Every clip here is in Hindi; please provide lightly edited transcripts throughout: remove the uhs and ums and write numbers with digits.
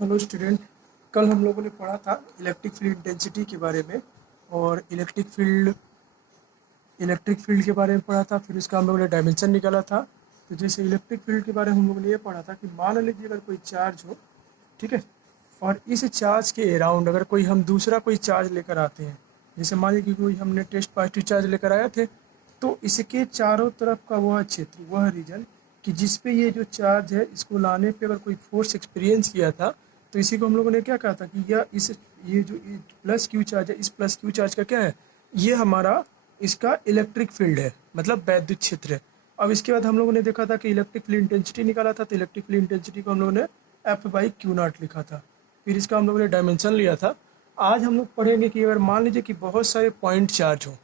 हेलो स्टूडेंट, कल हम लोगों ने पढ़ा था इलेक्ट्रिक फील्ड इंटेंसिटी के बारे में। और इलेक्ट्रिक फील्ड के बारे में पढ़ा था। फिर इसका हम लोगों ने डायमेंशन निकाला था। तो जैसे इलेक्ट्रिक फील्ड के बारे में हम लोगों ने ये पढ़ा था कि मान लीजिए अगर कोई चार्ज हो, ठीक है, और इस चार्ज के अराउंड अगर कोई हम दूसरा कोई चार्ज लेकर आते हैं, जैसे मान लीजिए कि कोई हमने टेस्ट पॉजिटिव चार्ज लेकर आए थे, तो इसके चारों तरफ का वह क्षेत्र, वह रीजन कि जिस पे ये जो चार्ज है इसको लाने पे अगर कोई फोर्स एक्सपीरियंस किया था, तो इसी को हम लोगों ने क्या कहा था कि ये जो प्लस क्यू चार्ज है, इस प्लस क्यू चार्ज का क्या है, ये हमारा इसका इलेक्ट्रिक फील्ड है, मतलब वैद्युत क्षेत्र है। अब इसके बाद हम लोगों ने देखा था कि इलेक्ट्रिक फील्ड इंटेंसिटी निकाला था, तो इलेक्ट्रिक फील्ड इंटेंसिटी को हम लोगों ने F/Q0 लिखा था। फिर इसका हम लोगों ने डायमेंशन लिया था। आज हम लोग पढ़ेंगे कि अगर मान लीजिए कि बहुत सारे पॉइंट चार्ज हो,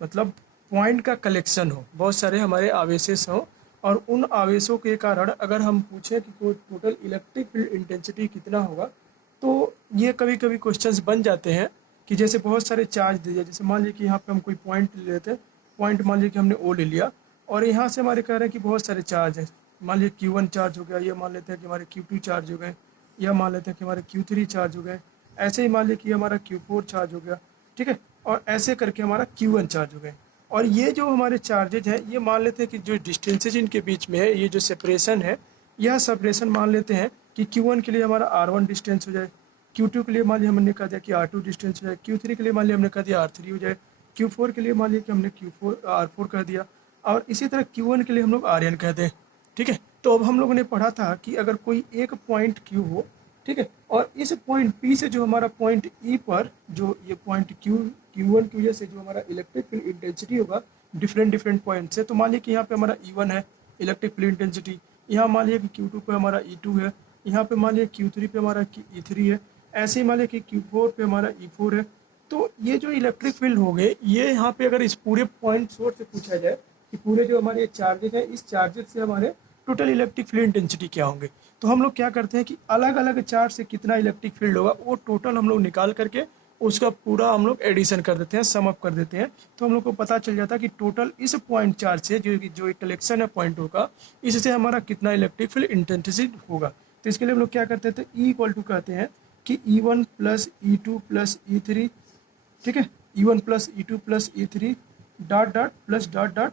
मतलब पॉइंट का कलेक्शन हो, बहुत सारे हमारे आवेशेस हों, और उन आवेशों के कारण अगर हम पूछें कि कोई टोटल इलेक्ट्रिक फील्ड इंटेंसिटी कितना होगा, तो ये कभी कभी क्वेश्चंस बन जाते हैं कि जैसे बहुत सारे चार्ज दिए, जैसे मान लीजिए कि यहाँ पे हम कोई पॉइंट ले लेते हैं। पॉइंट मान लीजिए कि हमने ओ ले लिया, और यहाँ से हमारे कह रहे हैं कि बहुत सारे चार्ज हैं। मान लीजिए Q1 चार्ज हो गया, ये मान लेते हैं कि हमारे Q2 चार्ज हो गए, या मान लेते हैं कि हमारे Q3 चार्ज हो गए, ऐसे ही मान लीजिए कि हमारा Q4 चार्ज हो गया, ठीक है, और ऐसे करके हमारा Q1 चार्ज हो गए। और ये जो हमारे चार्जेज हैं, ये मान लेते हैं कि जो डिस्टेंसेज इनके बीच में है, ये जो सेपरेशन है, यह सेपरेशन मान लेते हैं कि Q1 के लिए हमारा R1 डिस्टेंस हो जाए, Q2 के लिए मान लिया हमने कहा दिया कि R2 डिस्टेंस हो जाए, Q3 के लिए मान लिया हमने कहा दिया R3 हो जाए, Q4 के लिए मान लिया कि हमने R4 कह दिया, और इसी तरह Q1 के लिए हम लोग Rn कह दें। ठीक है, तो अब हम लोगों ने पढ़ा था कि अगर कोई एक पॉइंट Q हो, ठीक है, और इस पॉइंट P से जो हमारा पॉइंट E पर जो ये पॉइंट Q1 की वजह से जो हमारा इलेक्ट्रिक फील्ड इंटेंसिटी होगा डिफरेंट डिफरेंट पॉइंट से, तो मान लीजिए कि यहाँ पे हमारा E1 है इलेक्ट्रिक फील्ड इंटेंसिटी, यहाँ मान लिया कि Q2 पे हमारा E2 है, यहाँ पे मान लिया Q3 पे हमारा E3 है, ऐसे ही मान लिया कि Q4 पे हमारा E4 है। तो ये जो इलेक्ट्रिक फील्ड हो गए, ये यहाँ पे अगर इस पूरे पॉइंट सोर्स से पूछा जाए कि पूरे जो हमारे चार्जेस हैं, इस चार्जेस से हमारे टोटल इलेक्ट्रिक फील्ड इंटेंसिटी क्या होंगे, तो हम लोग क्या करते हैं कि अलग अलग चार्ज से कितना इलेक्ट्रिक फील्ड होगा वो टोटल हम लोग निकाल करके उसका पूरा हम लोग एडिशन कर देते हैं, सम अप कर देते हैं। तो हम लोग को पता चल जाता है कि टोटल इस पॉइंट चार्ज से जो एक कलेक्शन है पॉइंटों का, इससे हमारा कितना इलेक्ट्रिक फील्ड इंटेंसिटी होगा। तो इसके लिए हम लोग क्या करते थे, E इक्वल टू कहते हैं कि E1 plus E2 plus E3, ठीक है, E1 plus E2 plus E3 dot dot plus dot dot,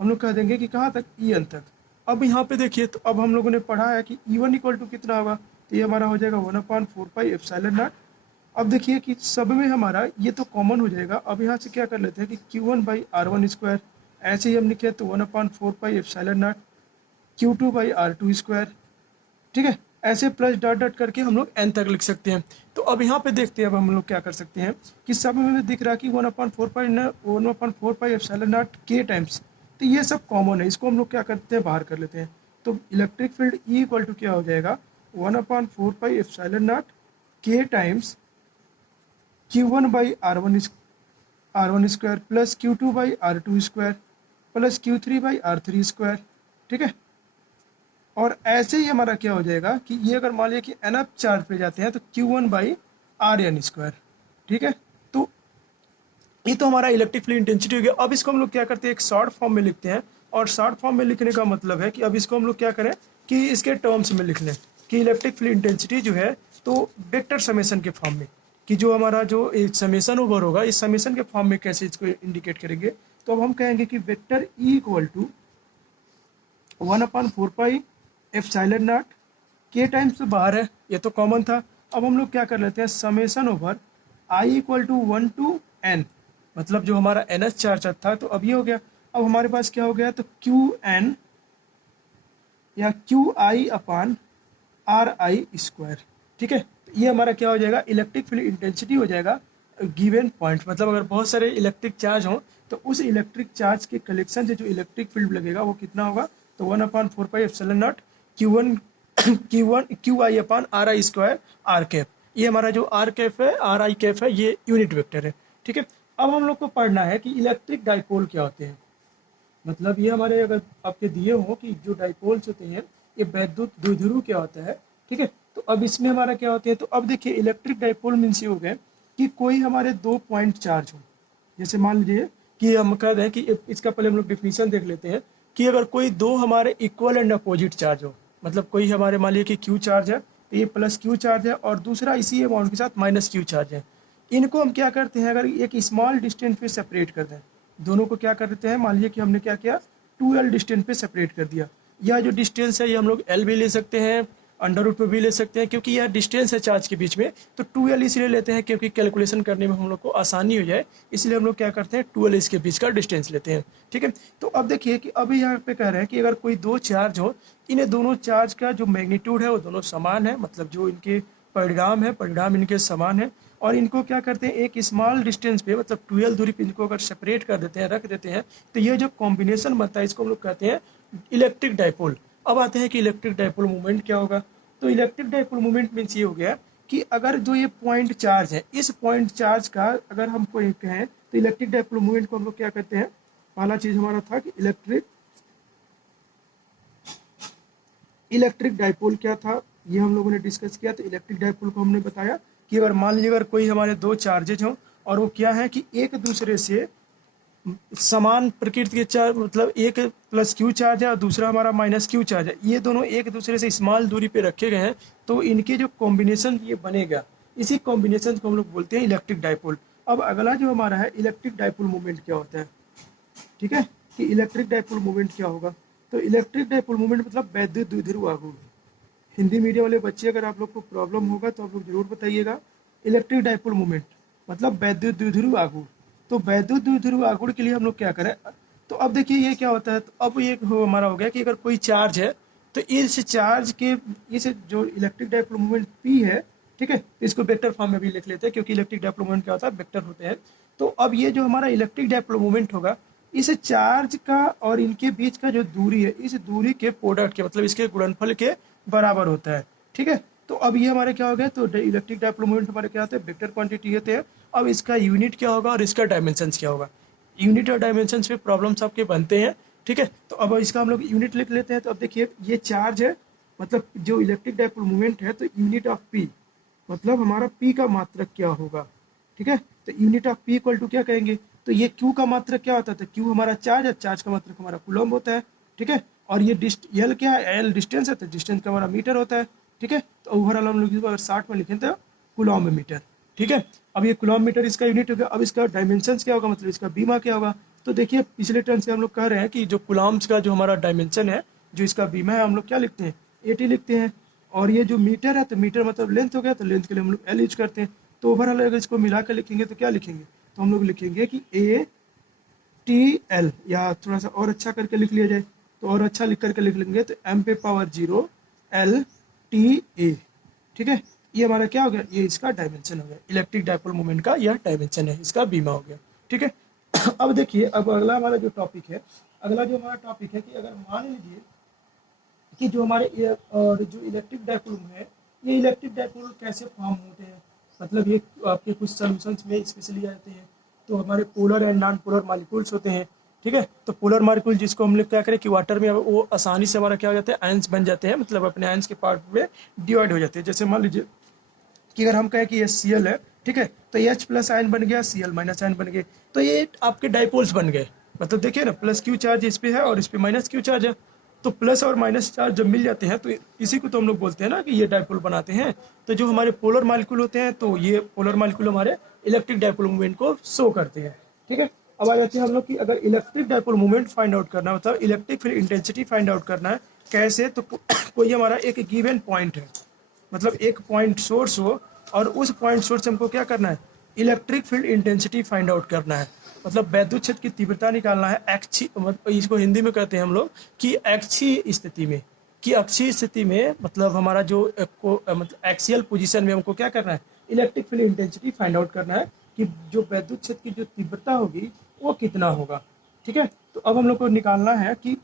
हम लोग कह देंगे कि कहाँ तक, En तक। अब यहाँ पे देखिए, तो अब हम लोगों ने पढ़ा है कि E1 इक्वल टू कितना होगा, तो ये हमारा हो जाएगा 1/4πε0। अब देखिए कि सब में हमारा ये तो कॉमन हो जाएगा। अब यहाँ से क्या कर लेते हैं कि Q1/R1², ऐसे ही हम लिखे तो 1/4πε0 Q2/R2², ठीक है, ऐसे प्लस डॉट डॉट करके हम लोग n तक लिख सकते हैं। तो अब यहाँ पे देखते हैं, अब हम लोग क्या कर सकते हैं कि सब में दिख रहा है कि 1/4πε0 के टाइम्स, तो ये सब कॉमन है, इसको हम लोग क्या करते हैं, बाहर कर लेते हैं। तो electric field E equal to क्या हो जाएगा, 1/4πε0 के times Q1/R1² plus Q2/R2² plus Q3/R3², ठीक है। और ऐसे ही हमारा क्या हो जाएगा कि ये अगर मान लिया कि nth चार्ज पे जाते हैं तो Q1/Rn², ठीक है। तो ये तो हमारा इलेक्ट्रिक फील्ड इंटेंसिटी हो गया। अब इसको हम लोग क्या करते हैं, एक शॉर्ट फॉर्म में लिखते हैं, और शॉर्ट फॉर्म में लिखने का मतलब है कि अब इसको हम लोग क्या करें कि इसके टर्म्स में लिख लें कि इलेक्ट्रिक फील्ड इंटेंसिटी जो है तो वेक्टर समेशन के फॉर्म में, कि जो हमारा जो समेशन ओवर होगा, इस समेशन के फॉर्म में कैसे इसको इंडिकेट करेंगे। तो अब हम कहेंगे कि वेक्टर E इक्वल टू 1/4πε0 के टाइम्स बाहर है, ये तो कॉमन था। अब हम लोग क्या कर लेते हैं, summation over I equal to 1 to n, मतलब जो हमारा NH चार्ज था, तो अब ये हो गया। अब हमारे पास क्या हो गया, तो Qn या QI/RI², ठीक है। तो ये हमारा क्या हो जाएगा, इलेक्ट्रिक फील्ड इंटेंसिटी हो जाएगा गिवन पॉइंट, मतलब अगर बहुत सारे इलेक्ट्रिक चार्ज हों तो उस इलेक्ट्रिक चार्ज के कलेक्शन से जो इलेक्ट्रिक फील्ड लगेगा वो कितना होगा, तो 1/4πε0 QI/RI² r कैप। ये हमारा जो r कैप है, RI कैप है, ये यूनिट वेक्टर है, ठीक है। अब हम लोग को पढ़ना है कि इलेक्ट्रिक डाइपोल क्या होते हैं, मतलब ये हमारे अगर आपके दिए हो कि जो डाइपोल्स होते हैं ये वैद्युत द्विध्रुव क्या होता है, ठीक है। तो अब इसमें हमारा क्या होते हैं, तो अब देखिए इलेक्ट्रिक डाइपोल मीन्स ये हो गए कि कोई हमारे 2 पॉइंट चार्ज हो। जैसे मान लीजिए कि हम कह रहे हैं कि इसका पहले हम लोग डिफिनीशन देख लेते हैं कि अगर कोई 2 हमारे इक्वल एंड अपोजिट चार्ज हो, मतलब कोई हमारे मान लीजिए कि Q चार्ज है तो ये प्लस क्यू चार्ज है और दूसरा इसी अमाउंट के साथ माइनस क्यू चार्ज है। इनको हम क्या करते हैं, अगर एक स्मॉल डिस्टेंस पे सेपरेट कर दें, दोनों को क्या कर देते हैं, मान लीजिए कि हमने क्या किया 2l डिस्टेंस पे सेपरेट कर दिया। यह जो डिस्टेंस है ये हम लोग l भी ले सकते हैं, अंडर रूट पे भी ले सकते हैं, क्योंकि यह डिस्टेंस है चार्ज के बीच में। तो 2l इसलिए लेते हैं क्योंकि कैलकुलेशन करने में हम लोग को आसानी हो जाए, इसलिए हम लोग क्या करते हैं 2l इसके बीच का डिस्टेंस लेते हैं। ठीक है, तो अब देखिए कि अभी यहाँ पे कह रहे हैं कि अगर कोई दो चार्ज हो, इन्हें दोनों चार्ज का जो मैग्नीट्यूड है वो दोनों समान है, मतलब जो इनके परिणाम है परिणाम इनके समान है, और इनको क्या करते हैं एक स्मॉल डिस्टेंस पे मतलब 12 दूरी पे इनको अगर सेपरेट कर देते हैं, रख देते हैं, तो ये जो कॉम्बिनेशन बनता है इसको हम लोग कहते हैं इलेक्ट्रिक डाइपोल। अब आते हैं कि इलेक्ट्रिक डाइपोल मूवमेंट क्या होगा। तो इलेक्ट्रिक डाइपोल मूवमेंट मीन्स ये हो गया कि अगर जो ये पॉइंट चार्ज है, इस पॉइंट चार्ज का अगर हमको ये कहें तो इलेक्ट्रिक डाइपोल मूवमेंट को हम लोग क्या कहते हैं, पहला चीज हमारा था कि इलेक्ट्रिक डाइपोल क्या था, ये हम लोगों ने डिस्कस किया। तो इलेक्ट्रिक डाइपोल को हमने बताया कि अगर मान लीजिए अगर कोई हमारे दो चार्जेज हों और वो क्या है कि एक दूसरे से समान प्रकृति के चार्ज, मतलब एक प्लस क्यू चार्ज है और दूसरा हमारा माइनस क्यू चार्ज है, ये दोनों एक दूसरे से स्मॉल दूरी पे रखे गए हैं, तो इनके जो कॉम्बिनेशन ये बनेगा, इसी कॉम्बिनेशन को हम लोग बोलते हैं इलेक्ट्रिक डाइपोल। अब अगला जो हमारा है इलेक्ट्रिक डाइपोल मूवमेंट क्या होता है, ठीक है, कि इलेक्ट्रिक डाइपोल मूवमेंट क्या होगा। तो इलेक्ट्रिक डाइपोल मूवमेंट मतलब वैद्युत द्विध्रुव आघूर्ण। हिंदी मीडियम वाले बच्चे अगर आप लोग को प्रॉब्लम होगा तो आप लोग जरूर बताइएगा। इलेक्ट्रिक डाइपोल मूवमेंट मतलब वैद्युत द्विध्रुव आघूर्ण। तो वैद्युत द्विध्रुव आघूर्ण के लिए हम लोग क्या करें, तो अब देखिए ये क्या होता है। तो अब ये हमारा हो गया कि अगर कोई चार्ज है तो इस चार्ज के इस जो इलेक्ट्रिक डाइपोल मूवमेंट P है, ठीक है, तो इसको वेक्टर फॉर्म में भी लिख लेते हैं क्योंकि इलेक्ट्रिक डाइपोल मूवमेंट क्या होता है, वेक्टर होते हैं। तो अब ये जो हमारा इलेक्ट्रिक डाइपोल मूवमेंट होगा, इस चार्ज का और इनके बीच का जो दूरी है, इस दूरी के प्रोडक्ट के मतलब इसके गुणनफल के बराबर होता है। ठीक है, तो अब ये हमारे क्या हो गया, तो इलेक्ट्रिक डाइपोल मूवमेंट हमारे क्या होते हैं, वेक्टर क्वांटिटी होते हैं। अब इसका यूनिट क्या होगा और इसका डायमेंशंस क्या होगा। यूनिट और डायमेंशंस पे प्रॉब्लम्स आपके बनते हैं। ठीक है, तो अब इसका हम लोग यूनिट लिख लेते हैं। तो अब देखिए ये चार्ज है, मतलब जो इलेक्ट्रिक डाइपोल मूवमेंट है, तो यूनिट ऑफ पी मतलब हमारा पी का मात्रक क्या होगा। ठीक है, तो unit of P equal to क्या कहेंगे, तो ये क्यू का मात्रक क्या होता है, तो क्यू हमारा चार्ज है, चार्ज का मात्रक हमारा कूलम्ब होता है। ठीक है, और ये एल क्या है, एल डिस्टेंस है, तो डिस्टेंस का हमारा मीटर होता है। ठीक है, तो ओवरऑल हम लोग इसको अगर 60 में लिखें तो कूलम्ब मीटर। ठीक है, अब ये कूलम्ब मीटर इसका यूनिट हो गया। अब इसका डायमेंशंस क्या होगा, मतलब इसका बीमा क्या होगा। तो देखिए पिछले टर्म से हम लोग कह रहे हैं कि जो कूलम्ब्स का जो हमारा डायमेंशन है, जो इसका बीमा है, हम लोग क्या लिखते हैं 80 लिखते हैं। और ये जो मीटर है, तो मीटर मतलब लेंथ हो गया, तो लेंथ के लिए हम लोग एल यूज करते हैं। तो ओवरऑल अगर इसको मिला कर लिखेंगे तो क्या लिखेंगे, तो हम लोग लिखेंगे कि ATL, या थोड़ा सा और अच्छा करके लिख लिया जाए तो और अच्छा लिख करके लिख लेंगे तो m⁻�0 LTA। ठीक है, ये हमारा क्या हो गया, ये इसका डायमेंशन हो गया, इलेक्ट्रिक डाइपोल मोमेंट का यह डायमेंशन है, इसका बीमा हो गया। ठीक है, अब देखिए अब अगला हमारा जो टॉपिक है, अगला जो हमारा टॉपिक है कि अगर मान लीजिए कि जो हमारे और जो इलेक्ट्रिक डाइपोल है, ये इलेक्ट्रिक डाइपोल कैसे फॉर्म होते हैं, मतलब ये आपके कुछ सॉल्यूशंस में स्पेशली आते हैं। तो हमारे polar and non polar molecules होते हैं। ठीक है, तो पोलर मॉलिक्यूल जिसको हम लोग क्या करें कि वाटर में वो आसानी से हमारा क्या हो जाता है, आयंस बन जाते हैं, मतलब अपने आयंस के पार्ट में डिवाइड हो जाते हैं। जैसे मान लीजिए कि अगर हम कहें कि ये Cl है, ठीक है, तो H प्लस आयन बन गया, Cl माइनस आयन बन गए, तो ये आपके डाइपोल्स बन गए। मतलब देखिए ना, प्लस क्यू चार्ज इस पे है और इस पे माइनस क्यू चार्ज है, तो प्लस और माइनस चार्ज जब मिल जाते हैं तो इसी को तो हम लोग बोलते हैं ना कि ये डाइपोल बनाते हैं। तो जो हमारे पोलर मॉलिक्यूल होते हैं, तो ये पोलर मॉलिक्यूल हमारे इलेक्ट्रिक डाइपोल मूवमेंट को शो करते हैं। ठीक है, अब आ जाते हैं हम लोग कि अगर electric dipole movement find out करना है, मतलब electric field intensity find out करना है कैसे, तो कोई हमारा एक गिवन पॉइंट है, मतलब एक पॉइंट सोर्स हो और उस पॉइंट सोर्स से हमको क्या करना है, electric field intensity find out करना है, मतलब वैद्युत क्षेत्र की तीव्रता निकालना है। मतलब इसको हिंदी में कहते हैं हम लोग कि अक्षीय स्थिति में, कि अक्षीय स्थिति में मतलब हमारा जो मतलब एक्सियल पोजीशन में हमको क्या करना है, electric field intensity find out करना है कि जो वैद्युत क्षेत्र की जो तीव्रता होगी वो कितना होगा। ठीक है, तो अब हम लोग को निकालना है कि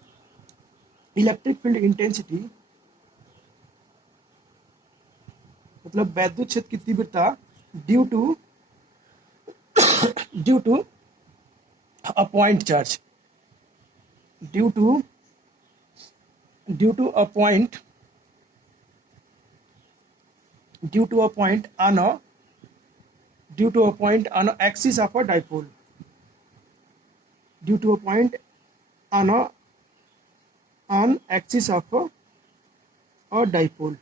इलेक्ट्रिक फील्ड इंटेंसिटी मतलब वैद्युत क्षेत्र की तीव्रता due to a point charge, due to a point on a axis of a dipole, due to a point on axis of a dipole।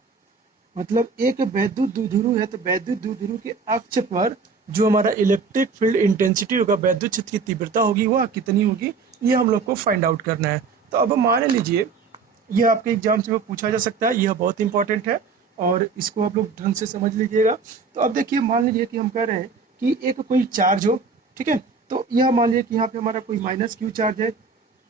मतलब एक वैद्युत द्विध्रुव है, तो वैद्युत द्विध्रुव के अक्ष पर जो हमारा इलेक्ट्रिक फील्ड इंटेंसिटी होगा, वैद्युत क्षेत्र की तीव्रता होगी, वह कितनी होगी, ये हम लोग को फाइंड आउट करना है। तो अब मान लीजिए ये आपके एग्जाम से पूछा जा सकता है, यह बहुत इंपॉर्टेंट है और इसको आप लोग ढंग से समझ लीजिएगा। तो अब देखिए, मान लीजिए कि हम कह रहे हैं कि एक कोई चार्ज हो, ठीक है। तो यह मान लीजिए कि यहाँ पे हमारा कोई माइनस क्यू चार्ज है,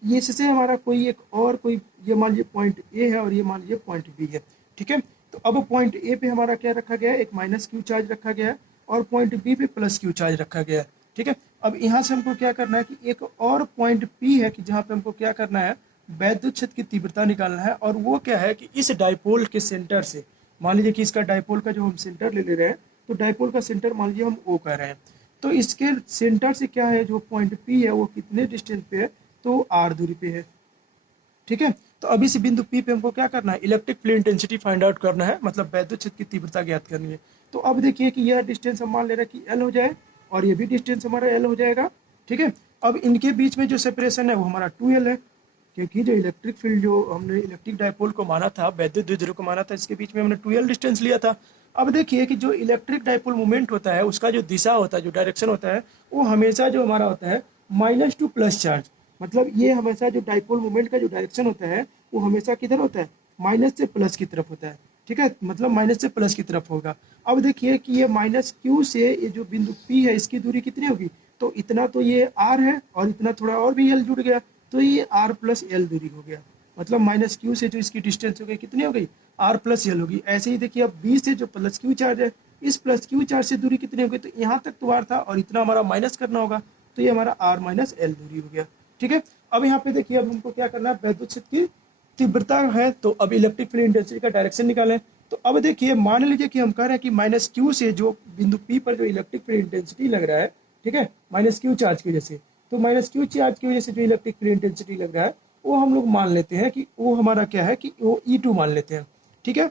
ये इससे हमारा कोई एक और कोई, ये मान लीजिए पॉइंट ए है और ये मान लीजिए पॉइंट बी है, ठीक है। तो अब पॉइंट ए पे हमारा क्या रखा गया है, एक माइनस क्यू चार्ज रखा गया है और पॉइंट बी पे प्लस क्यू चार्ज रखा गया है, ठीक है। अब यहाँ से हमको क्या करना है कि एक और पॉइंट पी है कि जहाँ पे हमको क्या करना है, वैद्युत क्षेत्र की तीव्रता निकालना है। और वो क्या है कि इस डाइपोल के सेंटर से, मान लीजिए कि इसका डाइपोल का जो हम सेंटर ले रहे हैं, तो डाइपोल का सेंटर मान लीजिए हम ओ कह रहे हैं, तो इसके सेंटर से क्या है, जो पॉइंट पी है वो कितने डिस्टेंस पे है, तो आर दूरी पे है, ठीक है। तो अभी से बिंदु पी पे हमको क्या करना है, electric field intensity find out करना है, मतलब वैद्युत क्षेत्र की तीव्रता ज्ञात करनी है। तो अब देखिए कि यह डिस्टेंस हम मान ले रहे हैं कि एल हो जाए और ये भी डिस्टेंस हमारा एल हो जाएगा, ठीक है। अब इनके बीच में जो सेपरेशन है वो हमारा 2l है, क्योंकि जो इलेक्ट्रिक फील्ड जो हमने इलेक्ट्रिक डाइपोल को माना था, वैद्युत द्विध्रुव को माना था, इसके बीच में हमने 2l डिस्टेंस लिया था। अब देखिए कि जो इलेक्ट्रिक डाइपोल मूवमेंट होता है, उसका जो दिशा होता है, जो डायरेक्शन होता है, वो हमेशा जो हमारा होता है माइनस टू प्लस चार्ज। मतलब ये हमेशा जो डाइपोल मूवमेंट का जो डायरेक्शन होता है वो हमेशा किधर होता है, माइनस से प्लस की तरफ होता है, ठीक है। मतलब माइनस से प्लस की तरफ होगा। अब देखिए कि ये माइनस क्यू से ये जो बिंदु पी है इसकी दूरी कितनी होगी, तो इतना तो ये आर है और इतना थोड़ा और भी एल जुड़ गया, तो ये आर प्लस एल दूरी हो गया। मतलब माइनस क्यू से जो इसकी डिस्टेंस हो गई कितनी हो गई, आर प्लस एल होगी। ऐसे ही देखिए अब बी से जो प्लस क्यू चार्ज है, इस प्लस क्यू चार्ज से दूरी कितनी हो गई, तो यहाँ तक तो आर था और इतना हमारा माइनस करना होगा, तो ये हमारा आर माइनस एल दूरी हो गया, ठीक है। अब यहाँ पे देखिए, अब हमको क्या करना है, वैद्युत क्षेत्र की तीव्रता है, तो अब इलेक्ट्रिक फील्ड इंटेंसिटी का डायरेक्शन निकालें। तो अब देखिए, मान लीजिए कि हम कह रहे हैं कि माइनस क्यू से जो बिंदु पी पर जो इलेक्ट्रिक फील्ड इंटेंसिटी लग रहा है, ठीक है, माइनस क्यू चार्ज की वजह से, तो माइनस क्यू चार्ज की वजह से जो इलेक्ट्रिक फील्ड इंटेंसिटी लग रहा है, वो हम लोग मान लेते हैं कि वो हमारा क्या है, कि वो E2 मान लेते हैं, ठीक है।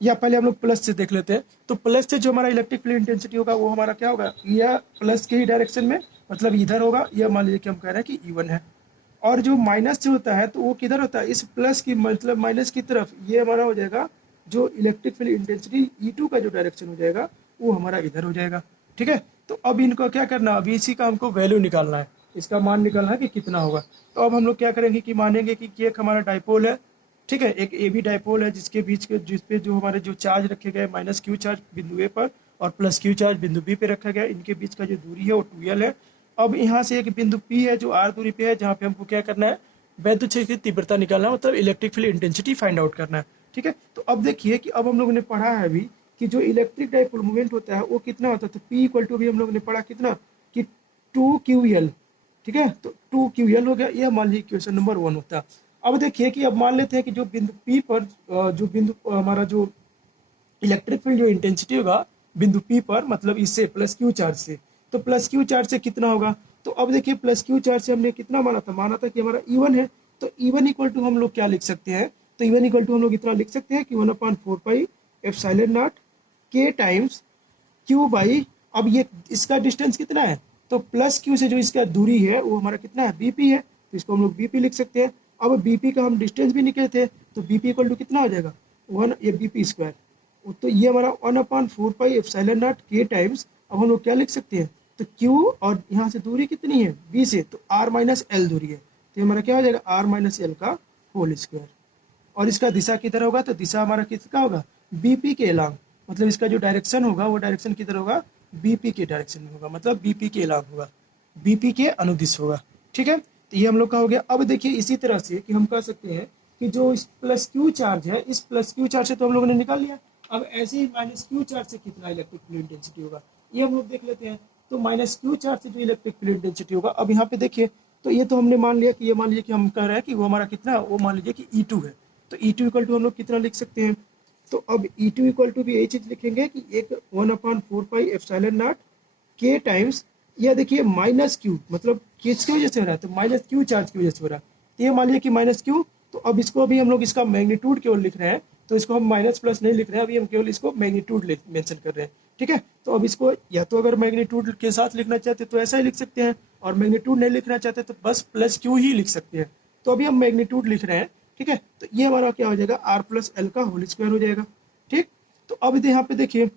या पहले हम लोग प्लस से देख लेते हैं। तो प्लस से जो हमारा इलेक्ट्रिक फील्ड इंटेंसिटी होगा वो हमारा क्या होगा, यह प्लस के ही डायरेक्शन में, मतलब इधर होगा। यह मान लीजिए कि हम कह रहे हैं कि E1 है। और जो माइनस से होता है तो वो किधर होता है, इस प्लस की मतलब माइनस की तरफ, ये हमारा हो जाएगा जो इलेक्ट्रिक फील्ड इंटेंसिटी E2 का जो डायरेक्शन हो जाएगा वो हमारा इधर हो जाएगा, ठीक है। तो अब इनको क्या करना, अभी इसी का हमको वैल्यू निकालना है, इसका मान निकालना है कि कितना होगा। तो अब हम लोग क्या करेंगे कि मानेंगे कि एक हमारा डाइपोल है, ठीक है, एक ए बी डाइपोल है जिसके बीच के, जिस पे जो हमारे जो चार्ज रखे गए, माइनस क्यू चार्ज बिंदु ए पर और प्लस क्यू चार्ज बिंदु बी पे रखा गया, इनके बीच का जो दूरी है वो 2l है। अब यहाँ से एक बिंदु पी है जो आर दूरी पे है, जहाँ पे हमको क्या करना है, वैद्युत क्षेत्र की तीव्रता निकालना है, मतलब electric field intensity find out करना है, ठीक है। तो अब देखिए कि अब हम लोगों ने पढ़ा है अभी कि जो इलेक्ट्रिक डाइपोल मूवमेंट होता है वो कितना होता है, तो पी इक्वल टू भी हम लोगों ने पढ़ा कितना, कि 2ql, ठीक है। तो 2ql हो गया, यह मान लीजिए क्वेश्चन नंबर 1 होता है। अब देखिए कि अब मान लेते हैं कि जो बिंदु पी पर जो बिंदु हमारा जो इलेक्ट्रिक फील्ड जो इंटेंसिटी होगा बिंदु पी पर, मतलब इससे प्लस क्यू चार्ज से, तो प्लस क्यू चार्ज से कितना होगा। तो अब देखिए प्लस क्यू चार्ज से हमने कितना माना था कि हमारा E1 है। तो E1 इक्वल टू हम लोग क्या लिख सकते हैं, तो E1 इक्वल टू हम लोग इतना लिख सकते हैं कि 1/4 एप्सिलॉन नॉट के टाइम्स क्यू बाई, अब ये इसका डिस्टेंस कितना है, तो प्लस क्यू से जो इसका दूरी है वो हमारा कितना है, बीपी है, तो इसको हम लोग बीपी लिख सकते हैं। अब बीपी का हम डिस्टेंस भी निकले थे, तो बीपी इक्वल टू कितना हो जाएगा, 1 ये बीपी स्क्वायर, तो ये हमारा 1/4 एप्सिलॉन नॉट के टाइम्स, अब हम लोग क्या लिख सकते हैं, तो क्यू और यहाँ से दूरी कितनी है बी से, तो आर माइनस एल दूरी है, तो हमारा क्या हो जाएगा, आर माइनस एल का होल स्क्वायर। और इसका दिशा किधर होगा, तो दिशा हमारा किसका होगा, बीपी के अलांग, मतलब इसका जो डायरेक्शन होगा वो डायरेक्शन किधर होगा, बीपी के डायरेक्शन में होगा, मतलब बीपी के अलांग होगा, बीपी के अनुदिश होगा, ठीक है। तो ये हम लोग का हो गया। अब देखिए इसी तरह से कि हम कह सकते हैं कि जो इस प्लस क्यू चार्ज है, इस प्लस क्यू चार्ज से तो हम लोगों ने निकाल लिया। अब ऐसे ही माइनस क्यू चार्ज से कितना इलेक्ट्रिक फील्ड इंटेंसिटी होगा, ये हम लोग देख लेते हैं। तो माइनस क्यू चार्ज से जो इलेक्ट्रिक फील्ड इंटेंसिटी होगा, अब यहाँ पे देखिए, तो ये तो हमने मान लिया कि, ये मान लीजिए कि हम कह रहे हैं कि वो हमारा कितना, वो मान लीजिए कि E2 है। तो E2 इक्वल टू हम लोग कितना लिख सकते हैं, तो अब E2 इक्वल टू भी यही चीज लिखेंगे कि एक 1/4 एप्सिलॉन नॉट के टाइम्स, यह देखिए माइनस क्यू, मतलब किसकी वजह से हो रहा है, तो माइनस क्यू चार्ज की वजह से हो रहा है। तो ये मान लीजिए कि माइनस क्यू, तो अब इसको अभी हम लोग इसका मैग्नीट्यूड केवल लिख रहे हैं, तो इसको हम माइनस प्लस नहीं लिख रहे हैं, अभी हम केवल इसको मैग्नीट्यूड मेंशन कर रहे हैं, ठीक है। तो अब इसको या तो अगर मैग्नीट्यूड के साथ लिखना चाहते तो ऐसा ही लिख सकते हैं, और मैग्नीट्यूड नहीं लिखना चाहते तो बस प्लस क्यू ही लिख सकते हैं। तो अभी हम मैग्नीट्यूड लिख रहे हैं, ठीक है। तो ये हमारा क्या हो जाएगा, आर प्लस एल का होल स्क्वायर हो जाएगा, ठीक। अब यहाँ पे देखिए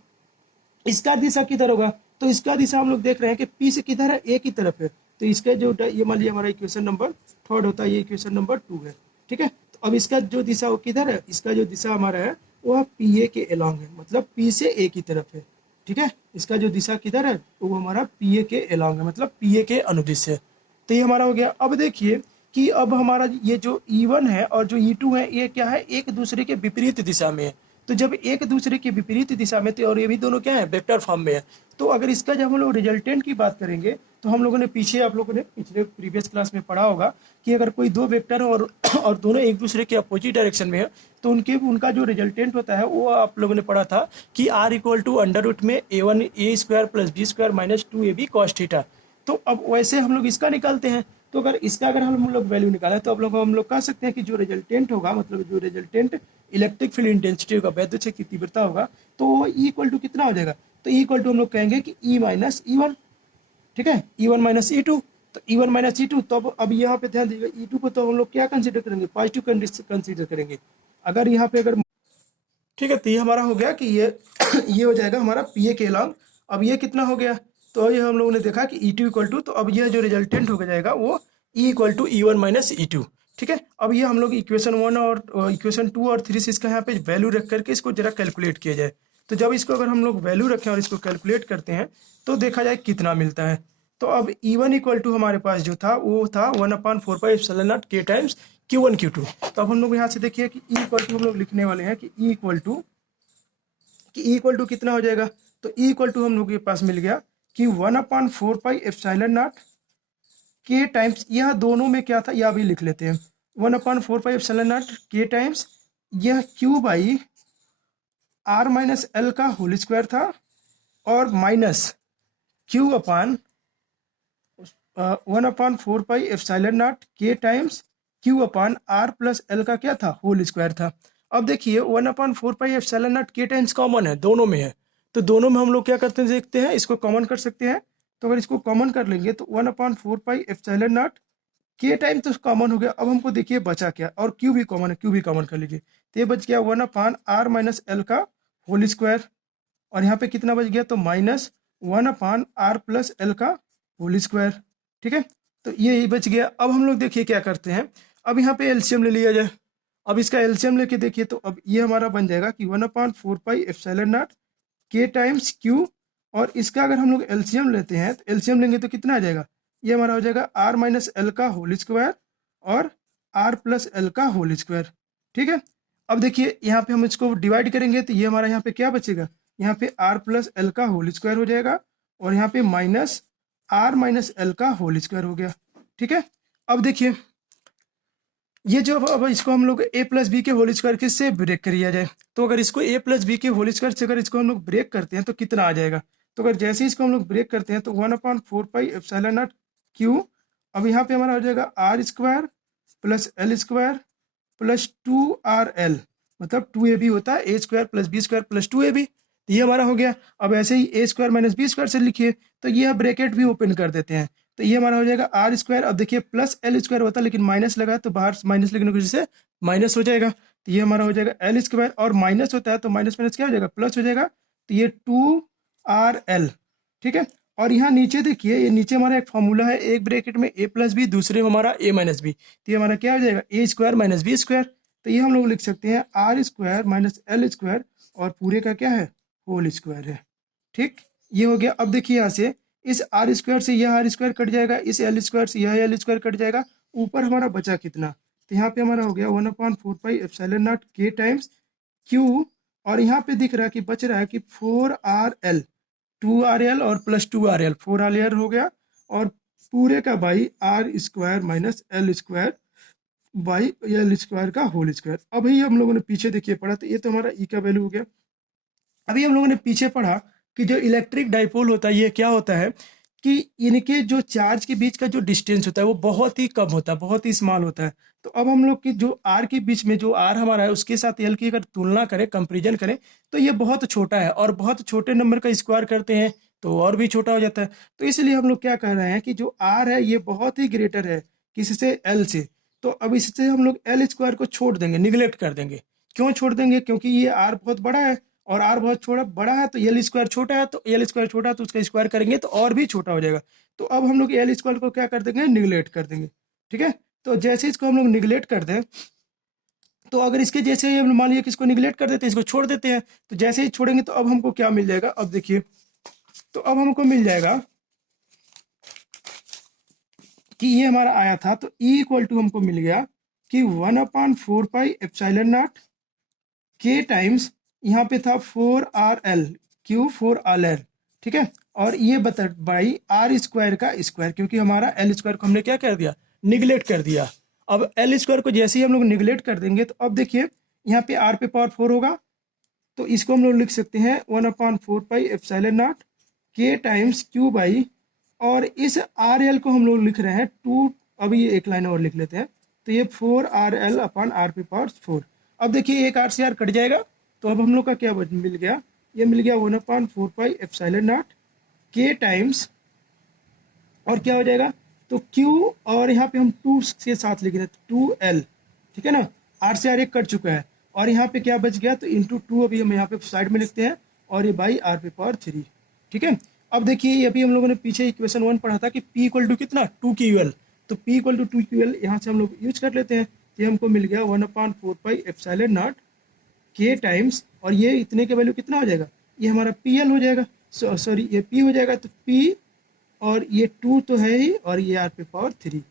इसका दिशा किधर होगा, तो इसका दिशा हम लोग देख रहे हैं कि पी से किधर है, ए की तरफ है। तो इसका जो ये मान लीजिए हमारा इक्वेशन नंबर 3 होता है, ये इक्वेशन नंबर 2 है, ठीक है। तो अब इसका जो दिशा वो किधर है, इसका जो दिशा हमारा है वह पी ए के अलोंग है, मतलब पी से ए की तरफ है, ठीक है। इसका जो दिशा किधर है तो वो हमारा पी ए के अलोंग है, मतलब पी ए के अनुदिश है। तो ये हमारा हो गया। अब देखिए कि अब हमारा ये जो E1 है और जो E2 है ये क्या है, एक दूसरे के विपरीत दिशा में है। तो जब एक दूसरे के विपरीत दिशा में थे और ये भी दोनों क्या है, वेक्टर फॉर्म में है, तो अगर इसका जब हम लोग रिजल्टेंट की बात करेंगे तो हम लोगों ने पीछे, आप लोगों ने पिछले प्रीवियस क्लास में पढ़ा होगा कि अगर कोई दो वेक्टर और दोनों एक दूसरे के अपोजिट डायरेक्शन में है तो उनका जो रिजल्टेंट होता है वो आप लोगों ने पढ़ा था कि R equal to under root में A1 A square plus B square minus 2AB cos theta. तो अब वैसे हम लोग इसका निकालते हैं, तो अगर इसका अगर हम लोग वैल्यू निकालें तो हम लोग कह सकते हैं कि जो रिजल्टेंट होगा, मतलब जो रिजल्टेंट इलेक्ट्रिक फील्ड इंटेंसिटी होगा, वैद्युत क्षेत्र की तीव्रता होगा, तो वो E इक्वल टू कितना हो जाएगा, तो E इक्वल टू हम लोग कहेंगे कि E माइनस E1, ठीक है, E1 माइनस E2। तो E1 माइनस E2, तो अब यहाँ पे ध्यान दीजिएगा E2 को तो हम लोग क्या कंसिडर करेंगे, पॉजिटिव कंसिडर करेंगे। अगर यहाँ पे अगर, ठीक है, तो ये हमारा हो गया कि ये ये हो जाएगा हमारा पी ए के अलोंग। अब ये कितना हो गया, तो ये हम लोगों ने देखा कि E2 इक्वल टू, तो अब यह जो रिजल्टेंट हो जाएगा वो E equal to E1 minus E2, ठीक है। अब ये हम लोग इक्वेशन 1 और इक्वेशन 2 और 3 से इसका यहाँ पे वैल्यू रख करके इसको जरा कैलकुलेट किया जाए। तो जब इसको अगर हम लोग वैल्यू रखें और इसको कैलकुलेट करते हैं तो देखा जाए कितना मिलता है। तो अब E1 इक्वल टू हमारे पास जो था वो था 1/4πε0 K टाइम्स Q1 Q2। तो अब हम लोग यहाँ से देखिए कि E इक्वल टू हम लोग लिखने वाले हैं कि E इक्वल टू कितना हो जाएगा, तो E इक्वल टू हम लोग के पास मिल गया कि 1/4πε0 K टाइम्स, यह दोनों में क्या था यह भी लिख लेते हैं, 1/4πε0 K टाइम्स यह Q by R minus L का होल स्क्वायर था, और माइनस Q अपान 1/4πε0 K टाइम्स Q अपान R प्लस एल का क्या था, होल स्क्वायर था। अब देखिए 1/4πε0 K टाइम्स कॉमन है, दोनों में है, तो दोनों में हम लोग क्या करते हैं, देखते हैं, इसको कॉमन कर सकते हैं। तो अगर इसको कॉमन कर लेंगे तो 1/4πε0 K टाइम तो कॉमन हो गया। अब हमको देखिए बचा क्या, और Q भी कॉमन है, Q भी कॉमन कर लीजिए, तो ये बच गया 1/R माइनस एल का होल स्क्वायर, और यहाँ पे कितना बच गया, तो माइनस 1/R प्लस एल का होल स्क्वायर, ठीक है। तो ये बच गया। अब हम लोग देखिए क्या करते हैं, अब यहाँ पे एलसीएम ले लिया जाए। अब इसका एलसीएम लेके देखिए तो अब ये हमारा बन जाएगा कि 1/4πε0 K टाइम्स Q, और इसका अगर हम लोग एलसीएम लेते हैं तो एलसीएम लेंगे तो कितना आ जाएगा, ये हमारा हो जाएगा R माइनस एल का होल स्क्वायर और R प्लस एल का होल स्क्वायर, ठीक है। अब देखिए यहाँ पे हम इसको डिवाइड करेंगे तो ये हमारा यहाँ पे क्या बचेगा, यहाँ पे R प्लस एल का होल स्क्वायर हो जाएगा, और यहाँ पे माइनस R माइनस एल का होल स्क्वायर हो गया, ठीक है। अब देखिए ये जो, अब इसको हम लोग a प्लस बी के होल स्क्वायर किससे ब्रेक किया जाए, तो अगर इसको a प्लस बी के होल स्क्वायर से अगर इसको हम लोग ब्रेक करते हैं तो कितना आ जाएगा, तो अगर जैसे ही इसको हम लोग ब्रेक करते हैं तो 1/4πε0 Q, अब यहाँ पे हमारा हो जाएगा R square plus L square plus 2RL, मतलब 2AB होता है, a square plus B square plus 2AB, तो ये हमारा हो गया। अब ऐसे ही a square minus B square से लिखिए तो ये ब्रैकेट भी ओपन कर देते हैं, तो ये हमारा हो जाएगा R स्क्वायर। अब देखिए प्लस एल स्क्वायर होता है लेकिन माइनस लगा है तो बाहर माइनस लगने की वजह से माइनस हो जाएगा, तो ये हमारा हो जाएगा एल स्क्वायर, और माइनस होता है तो माइनस माइनस क्या हो जाएगा, प्लस हो जाएगा, तो ये 2RL, ठीक है। और यहाँ नीचे देखिए, ये नीचे हमारा एक फॉर्मूला है, एक ब्रैकेट में a प्लस बी, दूसरे में हमारा a माइनस बी, तो ये हमारा क्या हो जाएगा, a square minus B square, तो ये हम लोग लिख सकते हैं R square minus L square, और पूरे का क्या है, होल स्क्वायर है, ठीक, ये हो गया। अब देखिए यहाँ से इस R स्क्वायर से यह R स्क्वायर कट जाएगा, इस एल स्क्वायर से यह एल स्क्वायर कट जाएगा, ऊपर हमारा बचा कितना, तो यहाँ पे हमारा हो गया 1/4πε0 K टाइम्स Q, और यहाँ पे दिख रहा है कि बच रहा है कि 4RL, 2RL और प्लस 2RL, 4RL हो गया, और पूरे का by R square minus L square by L square का होल स्क्वायर। अभी हम लोगों ने पीछे देखिए पढ़ा, तो ये तो हमारा ई का वैल्यू हो गया। अभी हम लोगों ने पीछे पढ़ा कि जो इलेक्ट्रिक डाइपोल होता है ये क्या होता है कि इनके जो चार्ज के बीच का जो डिस्टेंस होता है वो बहुत ही कम होता है, बहुत ही स्मॉल होता है। तो अब हम लोग की जो आर के बीच में जो आर हमारा है उसके साथ एल की अगर तुलना करें, कंपेरिजन करें, तो ये बहुत छोटा है, और बहुत छोटे नंबर का स्क्वायर करते हैं तो और भी छोटा हो जाता है। तो इसलिए हम लोग क्या कह रहे हैं कि जो आर है ये बहुत ही ग्रेटर है किससे, एल से। तो अब इससे हम लोग एल स्क्वायर को छोड़ देंगे, निगलेक्ट कर देंगे। क्यों छोड़ देंगे, क्योंकि ये आर बहुत बड़ा है और आर बहुत छोटा बड़ा है तो एल स्क्वायर छोटा है, तो एल स्क्वायर छोटा है तो उसका स्क्वायर करेंगे तो और भी छोटा हो जाएगा। तो अब हम लोग एल स्क्वायर को क्या कर देंगे, निगलेक्ट कर देंगे। ठीक है, तो जैसे इसको हम लोग निगलेक्ट कर दें, तो अगर इसके जैसे ही हम मान लीजिए कि इसको निगलेक्ट कर देते हैं, इसको छोड़ देते हैं, तो जैसे ही छोड़ेंगे तो अब हमको क्या मिल जाएगा, अब देखिए, तो अब हमको मिल जाएगा कि ये हमारा आया था, तो ई इक्वल टू हमको मिल गया कि 1/4 पाई एप्सिलॉन नॉट के टाइम्स, यहाँ पे था 4RL क्यू 4RL, ठीक है, और ये बता बाई आर स्क्वायर का स्क्वायर, क्योंकि हमारा एल स्क्वायर को हमने क्या कर दिया, निगलेक्ट कर दिया। अब एल स्क्वायर को जैसे ही हम लोग निगलेक्ट कर देंगे तो अब देखिए यहाँ पे आर पे पावर 4 होगा, तो इसको हम लोग लिख सकते हैं 1/4 पाई एप्सिलॉन नॉट के टाइम्स क्यू बाई, और इस आर एल को हम लोग लिख रहे हैं 2, अभी ये एक लाइन और लिख लेते हैं, तो ये 4RL अपॉन आर पे पावर 4। अब देखिए एक आर से आर कट जाएगा, तो अब हम लोग का क्या मिल गया, ये मिल गया 1/4 पाई एप्सिलॉन नॉट के टाइम्स, और क्या हो जाएगा, तो Q, और यहाँ पे हम 2 के साथ लिख रहे हैं 2L, ठीक है ना, आर से आर एक कट चुका है, और यहाँ पे क्या बच गया, तो इंटू 2 अभी हम यहाँ पे साइड में लिखते हैं, और ये बाई आर पे पावर 3, ठीक है। अब देखिए अभी हम लोगों ने पीछे इक्वेशन 1 पढ़ा था कि P इक्वल टू कितना 2QL, तो P इक्वल टू 2QL यहाँ से हम लोग यूज कर लेते हैं, तो हमको मिल गया 1/4 पाई एप्सिलॉन नॉट के टाइम्स, और ये इतने के वैल्यू कितना हो जाएगा, ये हमारा PL हो जाएगा, सॉरी ये P हो जाएगा, तो P और ये 2 तो है ही, और ये आर पे पावर 3,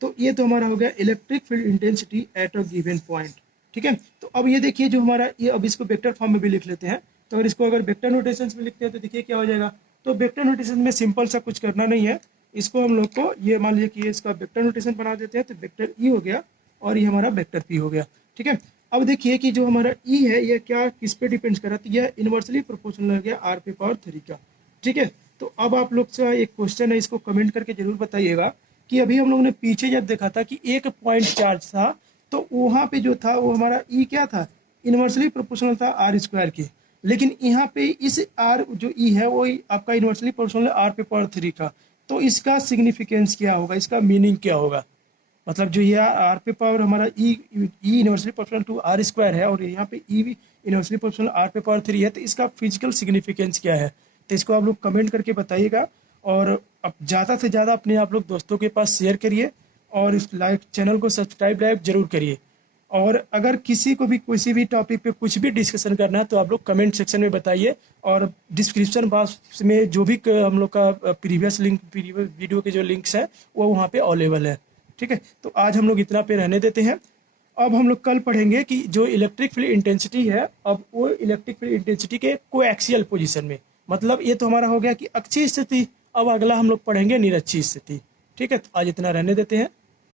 तो ये तो हमारा हो गया electric field intensity at a given point, ठीक है। तो अब ये देखिए जो हमारा ये, अब इसको वेक्टर फॉर्म में भी लिख लेते हैं, तो अगर इसको अगर वेक्टर नोटेशन में लिखते हैं तो देखिए क्या हो जाएगा, तो वेक्टर नोटेशन में सिंपल सा कुछ करना नहीं है, इसको हम लोग को ये मान लीजिए कि ये इसका वेक्टर नोटेशन बना देते हैं, तो वेक्टर ई हो गया और ये हमारा वेक्टर पी हो गया, ठीक है। अब देखिए कि जो हमारा ई है ये क्या किस पे डिपेंड कर रहा है, तो यह इन्वर्सली प्रोपोर्शनल हो गया आर पे पावर 3 का, ठीक है। तो अब आप लोग से एक क्वेश्चन है, इसको कमेंट करके जरूर बताइएगा कि अभी हम लोगों ने पीछे जब देखा था कि एक पॉइंट चार्ज था, तो वहाँ पे जो था वो हमारा ई क्या था, इन्वर्सली प्रोपोर्शनल था आर स्क्वायर के, लेकिन यहाँ पे इस आर जो ई है वो आपका इन्वर्सली प्रोपोर्शनल आर पे पावर 3 का, तो इसका सिग्निफिकेंस क्या होगा, इसका मीनिंग क्या होगा, मतलब जो ये आर पे पावर हमारा E inversely proportional to R square है, और यहाँ पे ई इन्वर्सली प्रोपोर्शनल आर पे पावर 3 है, तो इसका फिजिकल सिग्निफिकेंस क्या है, तो इसको आप लोग कमेंट करके बताइएगा, और अब ज़्यादा से ज़्यादा अपने आप लोग दोस्तों के पास शेयर करिए, और इस लाइव चैनल को सब्सक्राइब जरूर करिए, और अगर किसी को भी किसी भी टॉपिक पे कुछ भी डिस्कशन करना है तो आप लोग कमेंट सेक्शन में बताइए, और डिस्क्रिप्शन बॉक्स में जो भी हम लोग का प्रीवियस वीडियो के जो लिंक्स हैं वो वहाँ पे अवेलेबल है, ठीक है। तो आज हम लोग इतना पे रहने देते हैं, अब हम लोग कल पढ़ेंगे कि जो इलेक्ट्रिक फील्ड इंटेंसिटी है, अब वो इलेक्ट्रिक फील्ड इंटेंसिटी के कोएक्सियल पोजीशन में, मतलब ये तो हमारा हो गया कि अक्षीय स्थिति, अब अगला हम लोग पढ़ेंगे निरक्षीय स्थिति, ठीक है। तो आज इतना रहने देते हैं।